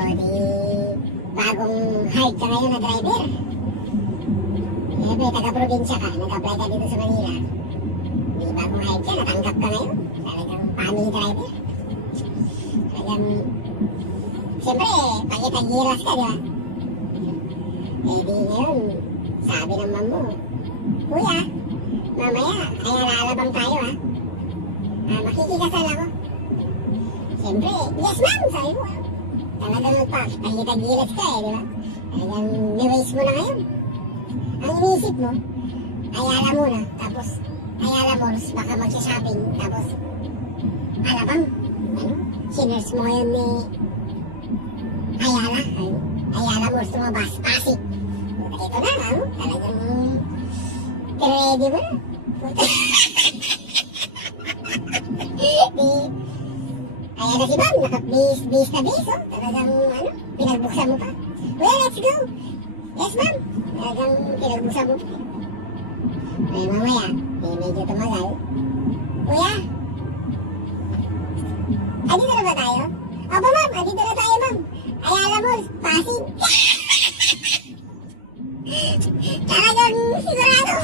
O di, bagong hard ka ngayon na driver. Siyempre, taga-probinsya ka, nag-apply ka dito sa Manila. Di, bagong hard ka, natanggap ka ngayon. Talagang family driver. Talagang, siyempre, pagkitagiras ka, di ba? Eh di ngayon, sabi ng mom mo, Kuya, mamaya, kaya lalabang tayo ha. Makikikasal ako. Siyempre, yes ma'am, sabi ko. Talagang pagkitagiras ka di ba? Talagang niwaste mo na ngayon. Ang inisip mo, Ayala muna, tapos Ayala Malls, baka magsha-shopping, tapos alabang, siners mo yun ni Ayala Malls, tumabas, Pasig. Ito na, talagang ready mo na. Kaya na si ma'am, naka-base na base, talagang pinagbuksan mo pa. Kuya, let's go. Yes ma'am, talagang pinagbuksan mo pa. Ay mamaya, medyo tumagal. Kuya, andito na ba tayo? Opo ma'am, andito na tayo ma'am. Ayala Malls, Pasig. Talagang sigurado,